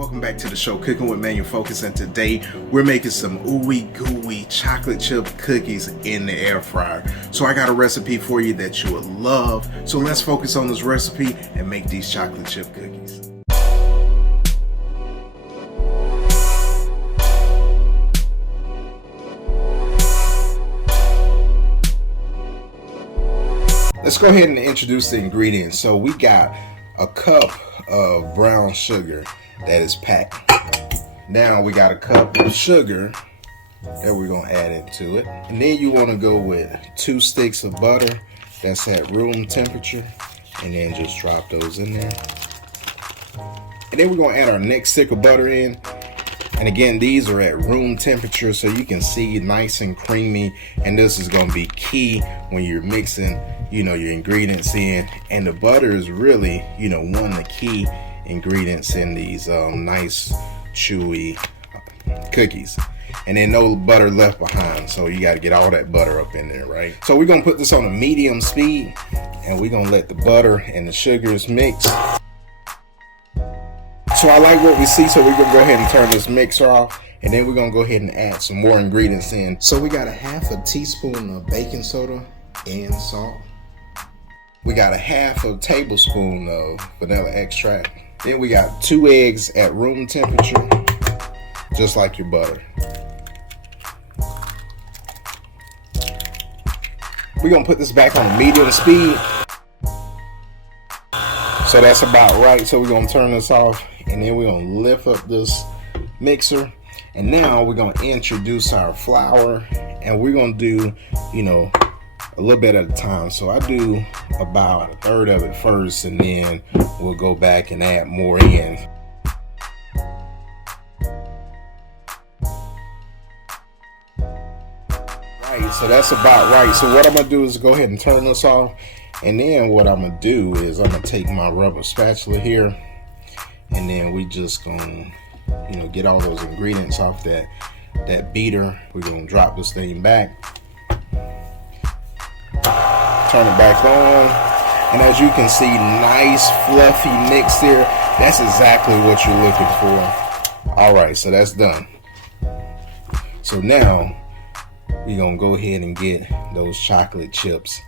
Welcome back to the show, Cooking with Manual Focus, and today we're making some ooey gooey chocolate chip cookies in the air fryer. So I got a recipe for you that you would love. So let's focus on this recipe and make these chocolate chip cookies. Let's go ahead and introduce the ingredients. So we got a cup of brown sugar that is packed. Now we got a cup of sugar that we're gonna add into it. And then you wanna go with 2 sticks of butter that's at room temperature, and then just drop those in there. And then we're gonna add our next stick of butter in. And again, these are at room temperature, so you can see nice and creamy. And this is gonna be key when you're mixing, your ingredients in. And the butter is really, one of the key ingredients in these nice chewy cookies. And then no butter left behind, so you got to get all that butter up in there, right? So we're gonna put this on a medium speed, and we're gonna let the butter and the sugars mix. So I like what we see, so we're gonna go ahead and turn this mixer off, and then we're gonna go ahead and add some more ingredients in. So we got a half a teaspoon of baking soda and salt. We got a half a tablespoon of vanilla extract. Then we got 2 eggs at room temperature, just like your butter. We're gonna put this back on a medium speed. So that's about right. So we're gonna turn this off, and then we're gonna lift up this mixer. And now we're gonna introduce our flour, and we're gonna do, a little bit at a time. So I do about 1/3 of it first, and then we'll go back and add more in. Right, so that's about right. So what I'm gonna do is go ahead and turn this off, and then what I'm gonna do is I'm gonna take my rubber spatula here, and then we just gonna get all those ingredients off that beater. We're gonna drop this thing back, turn it back on, and as you can see, nice fluffy mix here. That's exactly what you're looking for. All right, so that's done. So now we're gonna go ahead and get those chocolate chips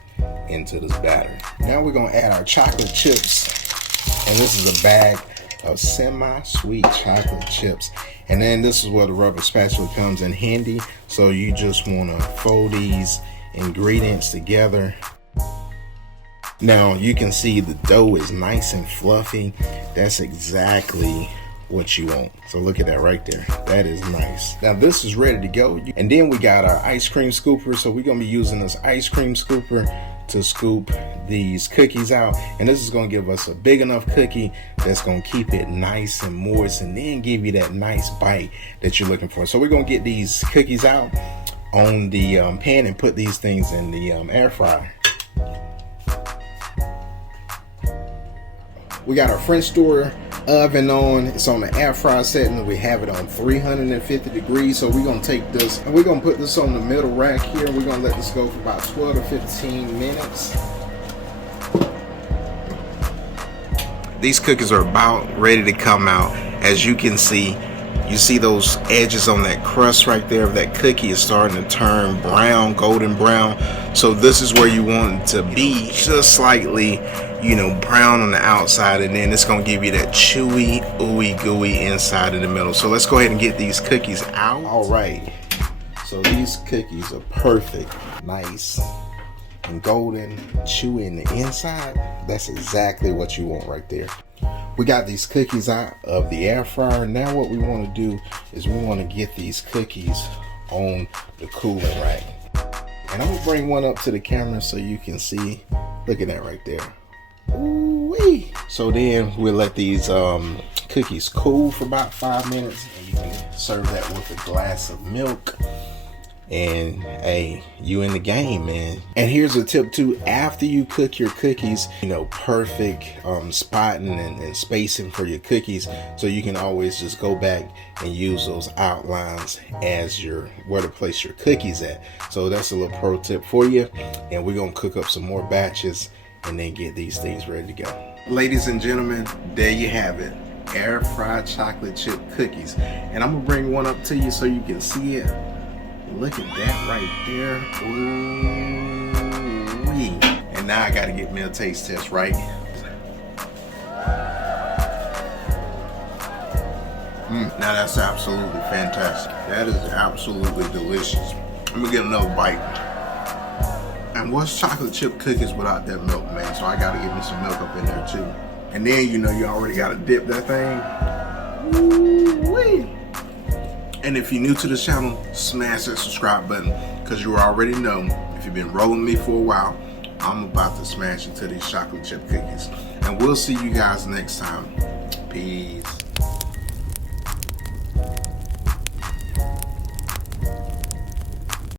into this batter. Now we're gonna add our chocolate chips, and this is a bag of semi-sweet chocolate chips. And then this is where the rubber spatula comes in handy. So you just wanna fold these ingredients together. Now you can see the dough is nice and fluffy. That's exactly what you want. So look at that right there. That is nice. Now this is ready to go. And then we got our ice cream scooper. So we're gonna be using this ice cream scooper to scoop these cookies out. And this is gonna give us a big enough cookie that's gonna keep it nice and moist, and then give you that nice bite that you're looking for. So we're gonna get these cookies out on the pan and put these things in the air fryer. We got our French door oven on. It's on the air fryer setting. We have it on 350 degrees. So we're gonna take this and we're gonna put this on the middle rack here. We're gonna let this go for about 12 to 15 minutes. These cookies are about ready to come out. As you can see, you see those edges on that crust right there of that cookie is starting to turn brown, golden brown. So this is where you want it to be, just slightly, brown on the outside, and then it's gonna give you that chewy, ooey gooey inside in the middle. So let's go ahead and get these cookies out. All right, so these cookies are perfect, nice and golden, chewy in the inside. That's exactly what you want right there. We got these cookies out of the air fryer. Now what we want to do is we want to get these cookies on the cooling rack. And I'm gonna bring one up to the camera so you can see. Look at that right there. Ooh-wee. So then we'll let these cookies cool for about 5 minutes, and you can serve that with a glass of milk. And hey, you in the game, man. And here's a tip too: after you cook your cookies, perfect spotting and spacing for your cookies, so you can always just go back and use those outlines as where to place your cookies at. So that's a little pro tip for you. And we're gonna cook up some more batches and then get these things ready to go. Ladies and gentlemen, there you have it. air fried chocolate chip cookies. And I'm gonna bring one up to you so you can see it. Look at that right there. Ooh-wee. And now I gotta get me a taste test, right? Now that's absolutely fantastic. That is absolutely delicious. I'm gonna get another bite. And what's chocolate chip cookies without that milk, man? So I gotta get me some milk up in there too. And then you know you already gotta dip that thing. Woo-wee. And if you're new to this channel, smash that subscribe button, because you already know, if you've been rolling me for a while, I'm about to smash into these chocolate chip cookies. And we'll see you guys next time. Peace.